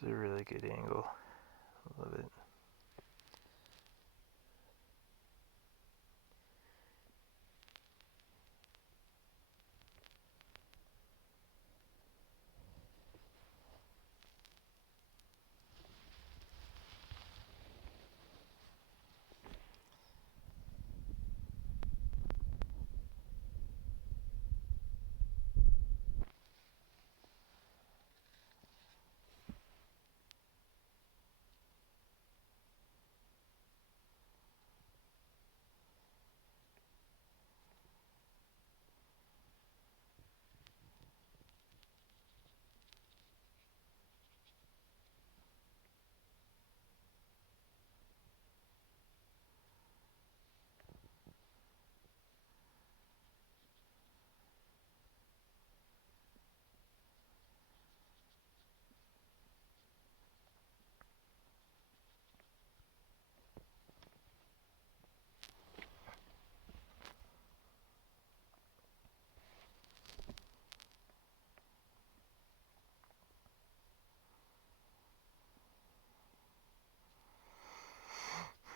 It's a really good angle. Love it.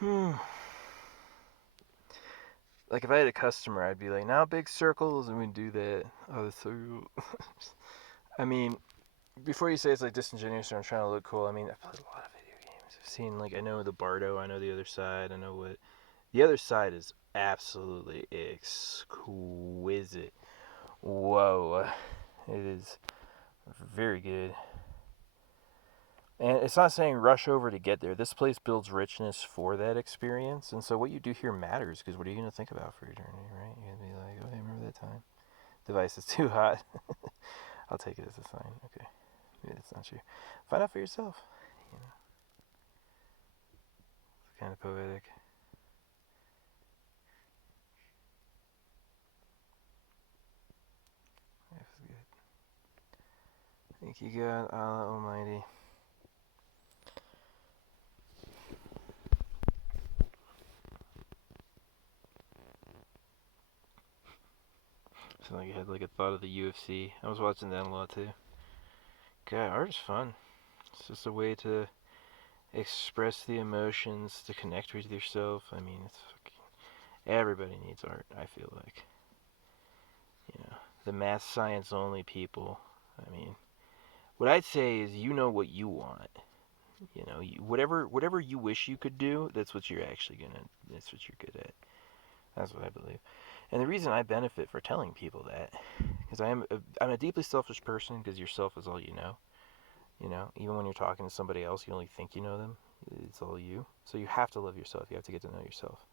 Hmm. Like if I had a customer, I'd be like, now big circles, and we do that. Oh, that's so cool. I mean, before you say it's like disingenuous or I'm trying to look cool, I mean, I've played a lot of video games. I've seen, like, I know the Bardo, I know the other side, I know what. The other side is absolutely exquisite. Whoa. It is very good. And it's not saying rush over to get there. This place builds richness for that experience. And so what you do here matters because what are you going to think about for eternity, right? You're going to be like, oh, I remember that time. Device is too hot. I'll take it as a sign. Okay. Maybe that's not true. Find out for yourself. You know, it's kind of poetic. That's good. Thank you, God, Allah Almighty. So like I had like a thought of the UFC. I was watching that a lot too. God, art is fun. It's just a way to express the emotions, to connect with yourself. I mean, it's fucking, everybody needs art. I feel like, you know, the math science only people. I mean, what I'd say is, you know what you want. You know, whatever you wish you could do, that's what you're actually gonna. That's what you're good at. That's what I believe. And the reason I benefit for telling people that, because I'm a deeply selfish person. Because yourself is all you know. You know, even when you're talking to somebody else, you only think you know them. It's all you. So you have to love yourself. You have to get to know yourself,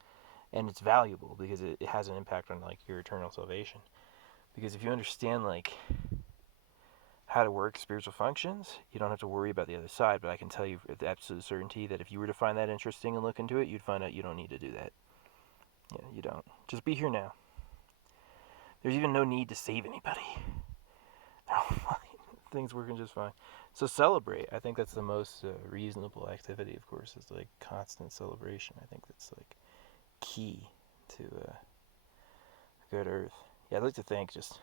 and it's valuable because it has an impact on like your eternal salvation. Because if you understand like how to work spiritual functions, you don't have to worry about the other side. But I can tell you with absolute certainty that if you were to find that interesting and look into it, you'd find out you don't need to do that. Yeah, you don't. Just be here now. There's even no need to save anybody. Things working just fine. So celebrate. I think that's the most reasonable activity. Of course, is like constant celebration. I think that's like key to good Earth. Yeah, I'd like to thank just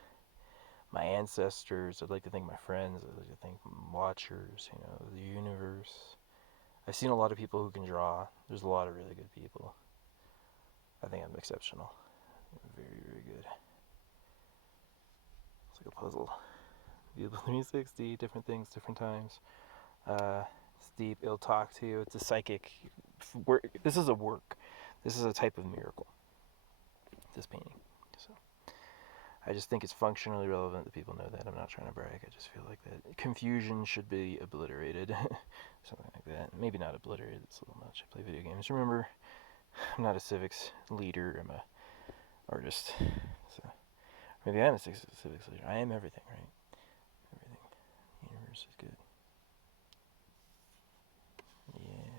my ancestors. I'd like to thank my friends. I'd like to thank watchers. You know, the universe. I've seen a lot of people who can draw. There's a lot of really good people. I think I'm exceptional. Very, very good. It's like a puzzle. Beautiful 360, different things, different times. It's deep. It'll talk to you. It's a psychic work. This is a work. This is a type of miracle. This painting. So I just think it's functionally relevant that people know that. I'm not trying to brag. I just feel like that confusion should be obliterated, something like that. Maybe not obliterated. It's a little much. I play video games. Remember, I'm not a civics leader. I'm a artist. So maybe I'm a civics leader. I am everything, right? Everything. The universe is good. Yeah.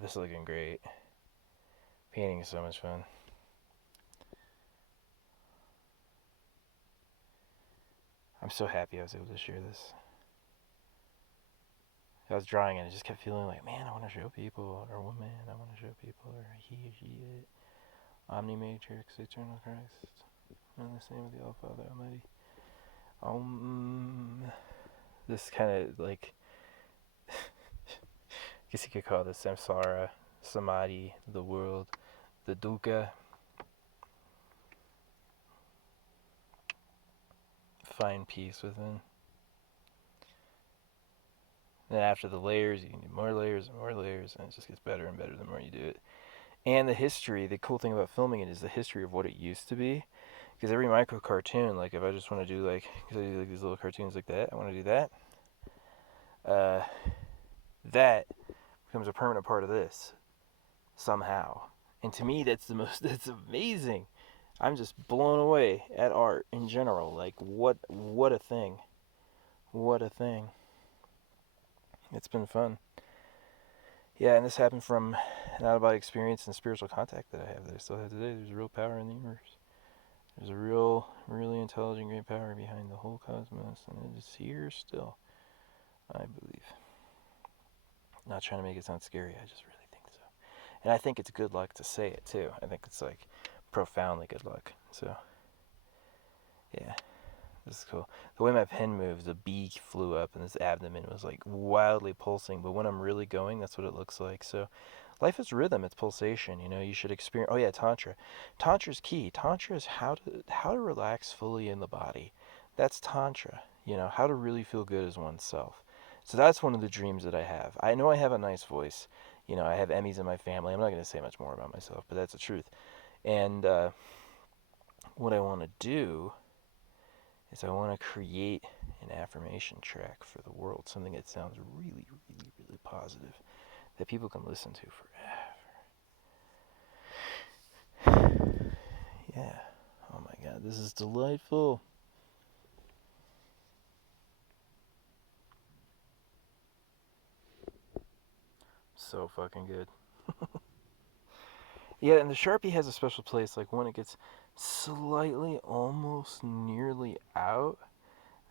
This is looking great. Painting is so much fun. I'm so happy I was able to share this. I was drawing and I just kept feeling like, man, I want to show people, or woman, I want to show people, or he, she, it. Omnimatrix, Eternal Christ, in the name of the All Father Almighty. this kind of like, I guess you could call this samsara, samadhi, the world, the dukkha. Find peace within. Then after the layers, you can do more layers and more layers, and it just gets better and better the more you do it. And the history, the cool thing about filming it is the history of what it used to be. Because every micro cartoon, like if I just want to do like, because I do like these little cartoons like that, I want to do that. Uh, that becomes a permanent part of this somehow. And to me, that's the most. That's amazing. I'm just blown away at art in general. Like what a thing. What a thing. It's been fun. Yeah, and this happened from an out of body experience and spiritual contact that I have that I still have today. There's real power in the universe. There's a real, really intelligent, great power behind the whole cosmos, and it is here still, I believe. Not trying to make it sound scary, I just really think so. And I think it's good luck to say it, too. I think it's, like, profoundly good luck. So, yeah, this is cool. The way my pen moves, the bee flew up, and this abdomen was, like, wildly pulsing. But when I'm really going, that's what it looks like. So, life is rhythm, it's pulsation, you know. You should experience. Oh yeah, tantra. Tantra's key. Tantra is how to relax fully in the body. That's tantra, you know, how to really feel good as oneself. So that's one of the dreams that I have. I know I have a nice voice. You know, I have Emmys in my family. I'm not going to say much more about myself, but that's the truth. And what I want to do is I want to create an affirmation track for the world, something that sounds really, really, really positive that people can listen to forever. Yeah. Oh my god, this is delightful. So fucking good. Yeah, and the Sharpie has a special place. Like when it gets slightly, almost nearly out,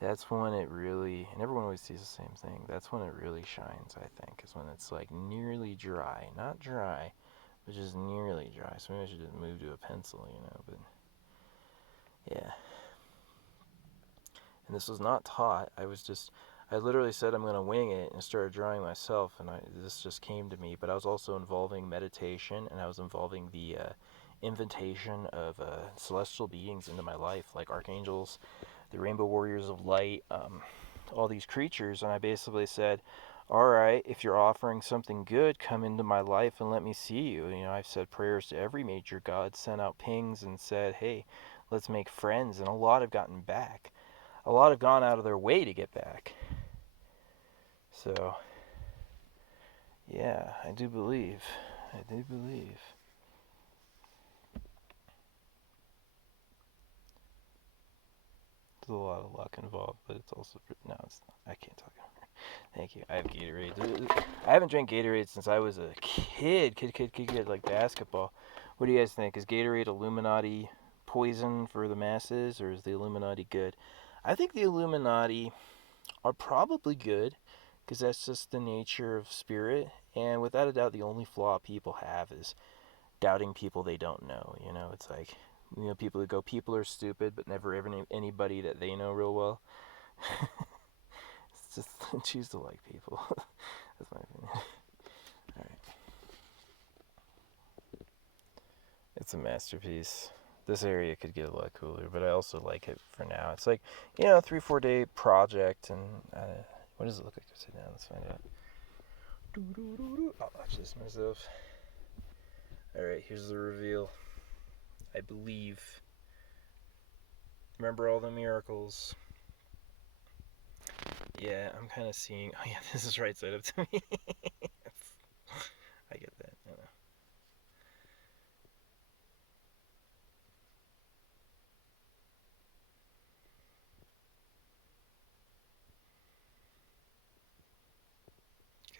that's when it really, and everyone always sees the same thing. That's when it really shines, I think, is when it's like nearly dry. Not dry, but just nearly dry. So maybe I should just move to a pencil, you know, but yeah. And this was not taught. I literally said I'm going to wing it and started drawing myself, and this just came to me. But I was also involving meditation, and I was involving the invitation of celestial beings into my life, like archangels, the rainbow warriors of light, all these creatures. And I basically said, all right, if you're offering something good, come into my life and let me see you. You know, I've said prayers to every major god, sent out pings and said, hey, let's make friends. And a lot have gotten back. A lot have gone out of their way to get back. So, yeah, I do believe. I do believe. There's a lot of luck involved, but it's also no, it's not. I can't talk. Thank you. I have Gatorade. I haven't drank Gatorade since I was a kid, like basketball. What do you guys think? Is Gatorade Illuminati poison for the masses, or is the Illuminati good? I think the Illuminati are probably good, because that's just the nature of spirit. And without a doubt, the only flaw people have is doubting people they don't know. You know, it's like, you know, people that go, people are stupid, but never ever anybody that they know real well. It's just choose to like people. That's my opinion. All right, it's a masterpiece. This area could get a lot cooler, but I also like it for now. It's like, you know, 3-4 day project, and what does it look like to sit down? Let's find out. I'll watch this myself. All right, here's the reveal. I believe. Remember all the miracles. Yeah, I'm kind of seeing. Oh yeah, this is right side up to me. I get that. I know.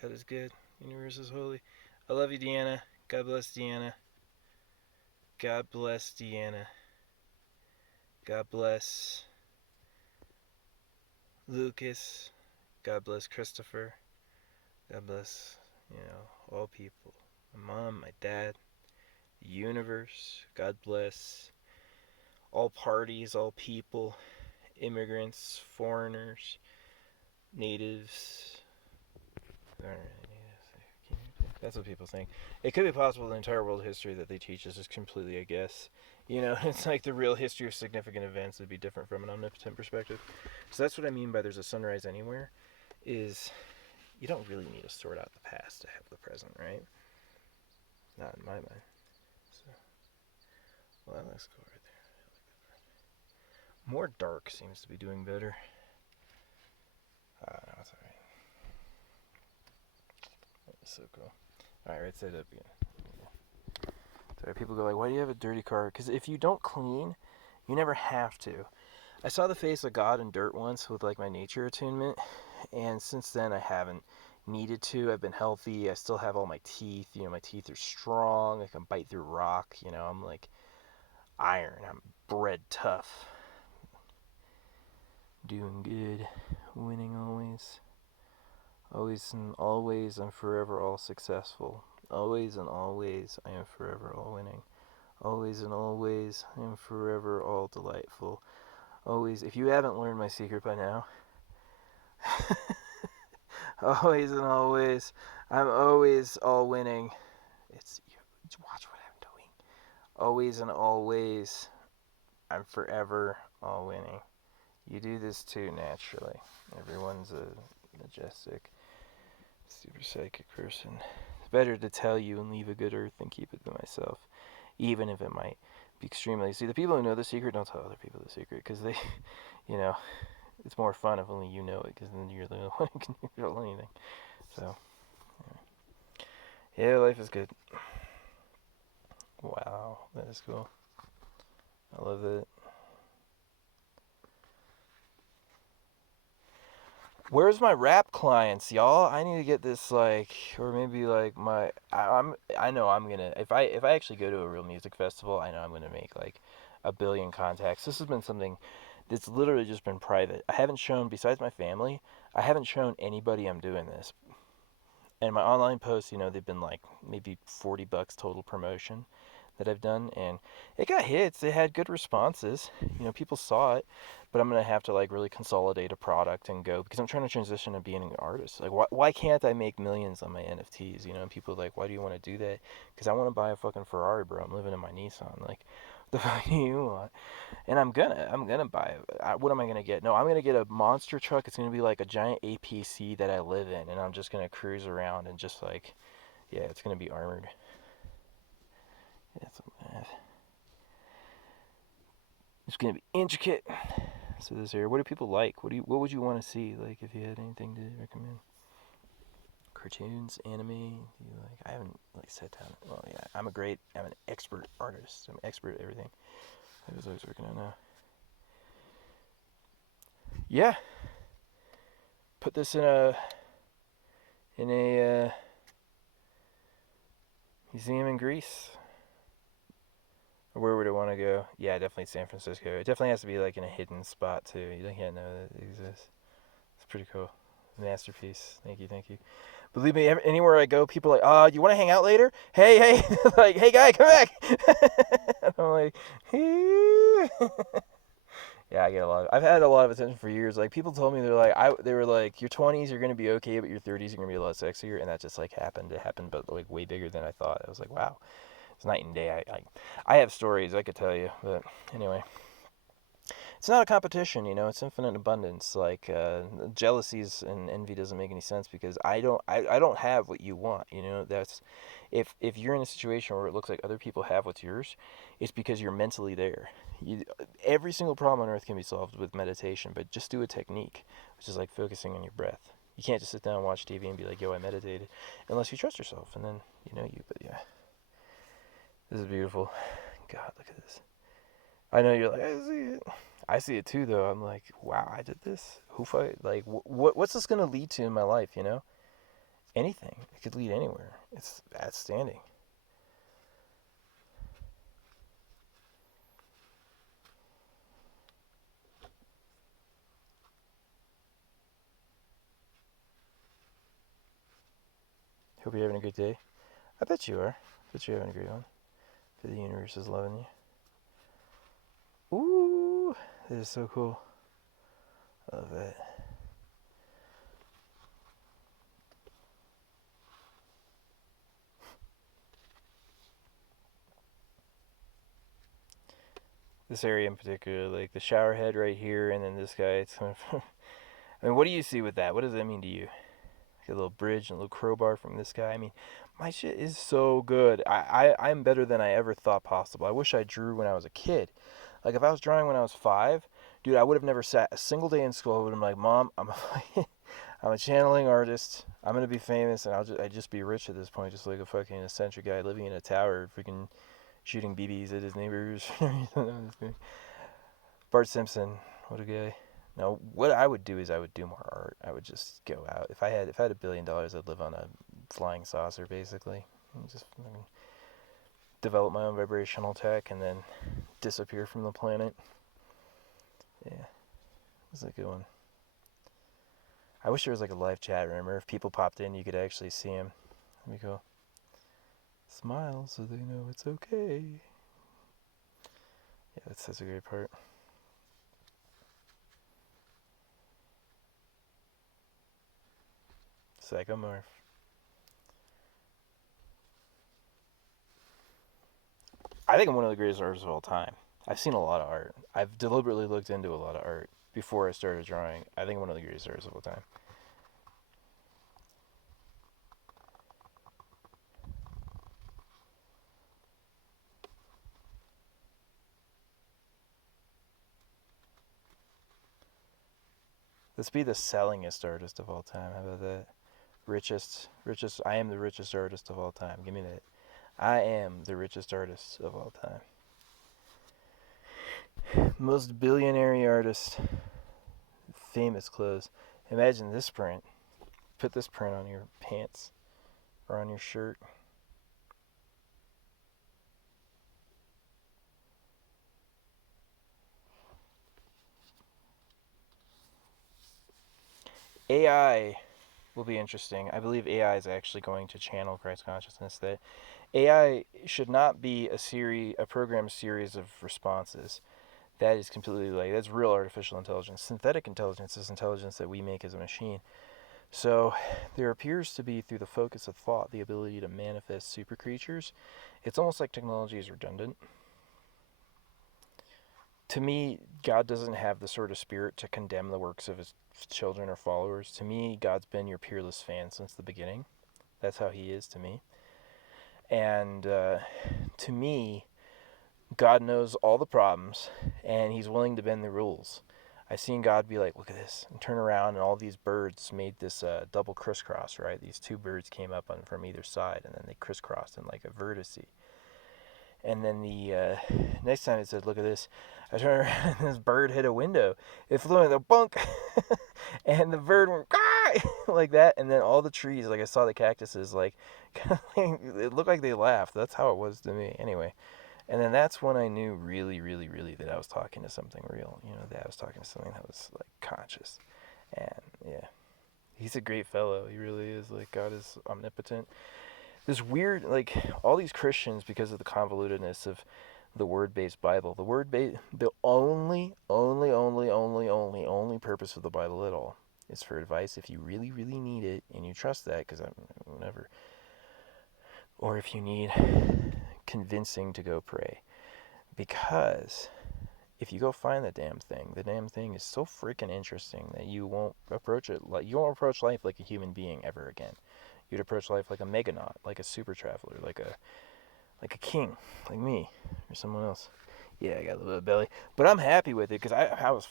God is good. Universe is holy. I love you, Deanna. God bless Deanna. God bless Deanna. God bless Lucas. God bless Christopher. God bless, you know, all people. My mom, my dad, the universe. God bless all parties, all people, immigrants, foreigners, natives aren't really natives. That's what people think. It could be possible the entire world history that they teach us is completely a guess. You know, it's like the real history of significant events would be different from an omnipotent perspective. So that's what I mean by there's a sunrise anywhere, is you don't really need to sort out the past to have the present, right? Not in my mind. So, well, that looks cool right there. More dark seems to be doing better. No, it's alright. That's so cool. Alright, right side up again. So people go like, why do you have a dirty car? Because if you don't clean, you never have to. I saw the face of God in dirt once with like my nature attunement, and since then I haven't needed to. I've been healthy. I still have all my teeth. You know, my teeth are strong. I can bite through rock. You know, I'm like iron. I'm bred tough. Doing good. Winning always. Always and always, I'm forever all successful. Always and always, I am forever all winning. Always and always, I am forever all delightful. Always, if you haven't learned my secret by now, always and always, I'm always all winning. It's watch what I'm doing. Always and always, I'm forever all winning. You do this too naturally. Everyone's a majestic, super psychic person. It's better to tell you and leave a good earth than keep it to myself, even if it might be extremely. See, the people who know the secret don't tell other people the secret because they, you know, it's more fun if only you know it because then you're the only one who can control anything. So, yeah, life is good. Wow, that is cool. I love it. Where's my rap clients, y'all? I need to get this like, or maybe like my. I know I'm gonna if I actually go to a real music festival, I know I'm gonna make like a billion contacts. This has been something that's literally just been private. I haven't shown besides my family. I haven't shown anybody I'm doing this. And my online posts, you know, they've been like maybe $40 total promotion that I've done, and it got hits. It had good responses. You know, people saw it, but I'm gonna have to like really consolidate a product and go because I'm trying to transition to being an artist. Like, why can't I make millions on my NFTs? You know, and people are like, why do you want to do that? Because I want to buy a fucking Ferrari, bro. I'm living in my Nissan. Like, the fuck do you want? And I'm gonna buy it. What am I gonna get? No, I'm gonna get a monster truck. It's gonna be like a giant APC that I live in, and I'm just gonna cruise around and just like, yeah, it's gonna be armored. Yeah, it's gonna be intricate. So this here, what do people like? What would you want to see? Like, if you had anything to recommend? Cartoons, anime. Do you like? I haven't like sat down. Well, yeah, I'm an expert artist. I'm an expert at everything. I was always working on that. Yeah, put this in a museum in Greece. Or where would I want to go? Yeah, definitely San Francisco. It definitely has to be like in a hidden spot too. You can't know that it exists. It's pretty cool. Masterpiece. Thank you, thank you. Believe me, anywhere I go, people are like, you want to hang out later? Hey, hey, like, hey, guy, come back. And I'm like, yeah, I get a lot. I've had a lot of attention for years. Like people told me they were like, your 20s you're gonna be okay, but your 30s you're gonna be a lot sexier, and that just like happened. It happened, but like way bigger than I thought. I was like, wow, it's night and day. I have stories I could tell you, but anyway. It's not a competition, you know. It's infinite abundance. Like jealousies and envy doesn't make any sense because I don't have what you want. You know, that's if you're in a situation where it looks like other people have what's yours, it's because you're mentally there. Every single problem on earth can be solved with meditation, but just do a technique, which is like focusing on your breath. You can't just sit down and watch TV and be like, "Yo, I meditated," unless you trust yourself, and then you know you. But yeah, this is beautiful. God, look at this. I know you're like, I see it. I see it too, though. I'm like, wow, I did this. Like, what's this gonna lead to in my life? You know, anything. It could lead anywhere. It's outstanding. Hope you're having a good day. I bet you are. I bet you're having a great one. The universe is loving you. Ooh, that is so cool. I love that. this area in particular, like the shower head right here, and then this guy. It's kind of I mean, what do you see with that? What does that mean to you? Like a little bridge and a little crowbar from this guy. I mean, my shit is so good. I'm better than I ever thought possible. I wish I drew when I was a kid. Like if I was drawing when I was 5, dude, I would have never sat a single day in school. I would have been like, Mom, I'm a channeling artist. I'm gonna be famous, and I'd just be rich at this point, just like a fucking eccentric guy living in a tower, freaking shooting BBs at his neighbors. Bart Simpson, what a guy. No, what I would do is I would do more art. I would just go out. If I had $1 billion, I'd live on a flying saucer, basically, and just develop my own vibrational tech and then disappear from the planet. Yeah, it's a good one. I wish there was like a live chat. Remember, if people popped in, you could actually see them. Let me go. Smile so they know it's okay. Yeah, that's a great part. Psychomorph. I think I'm one of the greatest artists of all time. I've seen a lot of art. I've deliberately looked into a lot of art before I started drawing. I think I'm one of the greatest artists of all time. Let's be the sellingest artist of all time. How about that? Richest. I am the richest artist of all time. Give me that. I am the richest artist of all time. Most billionaire artist. Famous clothes. Imagine this print. Put this print on your pants or on your shirt. AI will be interesting. I believe AI is actually going to channel Christ consciousness. That AI should not be a programmed series of responses. That is completely that's real artificial intelligence. Synthetic intelligence is intelligence that we make as a machine. So there appears to be, through the focus of thought, the ability to manifest super creatures. It's almost like technology is redundant. To me, God doesn't have the sort of spirit to condemn the works of his children or followers. To me, God's been your peerless fan since the beginning. That's how he is to me. And to me, God knows all the problems, and he's willing to bend the rules. I've seen God be like, look at this, and turn around, and all these birds made this double crisscross, right? These two birds came up from either side, and then they crisscrossed in like a vertice. And then the next time it said, look at this, I turned around, and this bird hit a window. It flew in the bunk, and the bird went, like that, and then all the trees, like I saw the cactuses, like, it looked like they laughed. That's how it was to me. Anyway. And then that's when I knew really, really, really that I was talking to something real. That I was talking to something that was like conscious. And yeah, he's a great fellow. He really is. Like, God is omnipotent. This weird, like, all these Christians, because of the convolutedness of the word-based Bible, the only purpose of the Bible at all is for advice if you really, really need it and you trust that, because I'm whatever. Or if you need convincing to go pray. Because if you go find the damn thing is so freaking interesting that you won't approach it like you won't approach life like a human being ever again. You'd approach life like a meganaut, like a super traveler, like a king, like me or someone else. Yeah, I got a little bit of belly, but I'm happy with it because I was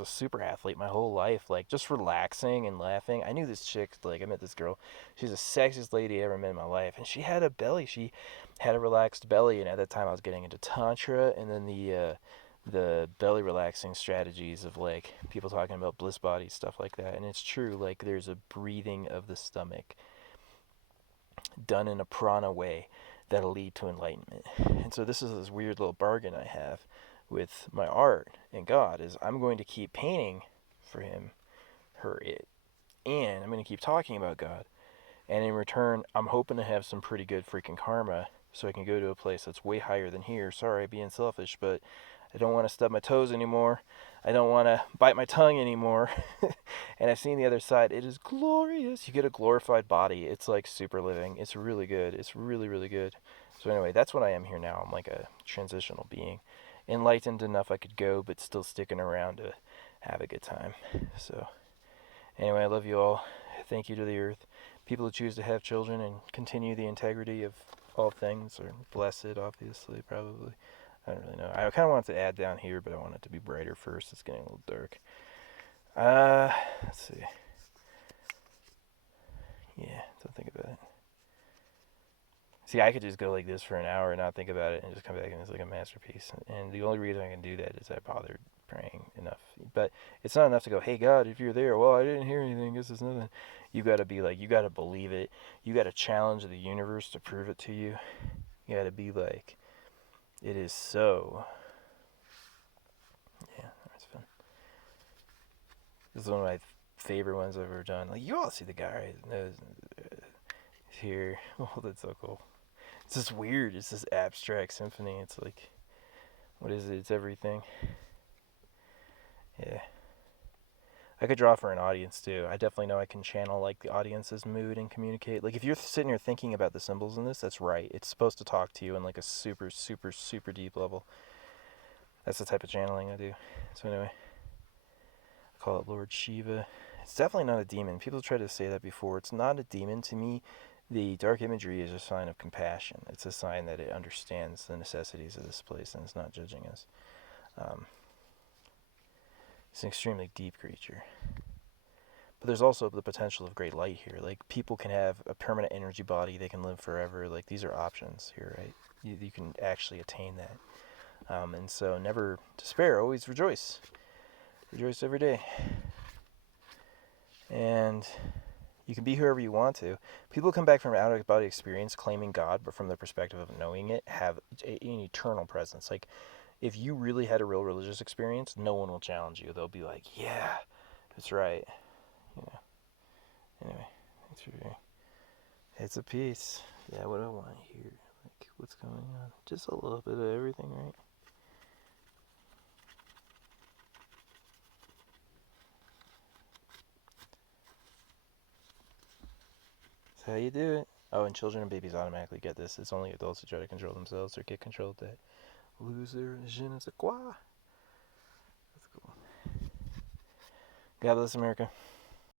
a super athlete my whole life, like just relaxing and laughing. I knew this chick, like I met this girl. She's the sexiest lady I ever met in my life, and she had a belly. She had a relaxed belly, and at that time I was getting into tantra, and then the belly relaxing strategies of like people talking about bliss body stuff like that. And it's true, like there's a breathing of the stomach done in a prana way that'll lead to enlightenment. And so this is this weird little bargain I have with my art and God is I'm going to keep painting for him, her, it, and I'm going to keep talking about God. And in return, I'm hoping to have some pretty good freaking karma so I can go to a place that's way higher than here. Sorry, being selfish, but I don't want to stub my toes anymore. I don't want to bite my tongue anymore. And I've seen the other side. It is glorious. You get a glorified body. It's like super living. It's really good. It's really, really good. So anyway, that's what I am here now. I'm like a transitional being. enlightened enough I could go, but still sticking around to have a good time. So, anyway, I love you all. Thank you to the earth. People who choose to have children and continue the integrity of all things are blessed, obviously, probably. I don't really know. I kind of want to add down here, but I want it to be brighter first. It's getting a little dark. Let's see. Yeah, don't think about it. See, I could just go like this for an hour and not think about it and just come back and it's like a masterpiece. And the only reason I can do that is I bothered praying enough. But it's not enough to go, hey, God, if you're there, well, I didn't hear anything. Guess it's nothing. You got to be like, you got to believe it. You got to challenge the universe to prove it to you. You got to be like, it is so. Yeah, that's fun. This is one of my favorite ones I've ever done. Like, you all see the guy, right? Nose here. Oh, that's so cool. It's just weird. It's this abstract symphony. It's like, what is it? It's everything. Yeah. I could draw for an audience too. I definitely know I can channel like the audience's mood and communicate. Like if you're sitting here thinking about the symbols in this, that's right. It's supposed to talk to you on like a super, super, super deep level. That's the type of channeling I do. So anyway, I call it Lord Shiva. It's definitely not a demon. People try to say that before. It's not a demon. To me, the dark imagery is a sign of compassion. It's a sign that it understands the necessities of this place and it's not judging us. It's an extremely deep creature. But there's also the potential of great light here. Like, people can have a permanent energy body. They can live forever. Like, these are options here, right? You can actually attain that. And so never despair. Always rejoice. Rejoice every day. And you can be whoever you want to. People come back from out-of-body experience claiming God, but from the perspective of knowing it, have an eternal presence. Like, if you really had a real religious experience, no one will challenge you. They'll be like, yeah, that's right. You know. Anyway, thanks for hearing. It's a piece. Yeah, what do I want here? Like, what's going on? Just a little bit of everything, right? That's how you do it. Oh, and children and babies automatically get this. It's only adults who try to control themselves or get controlled that lose their je ne sais quoi. That's cool. God bless America.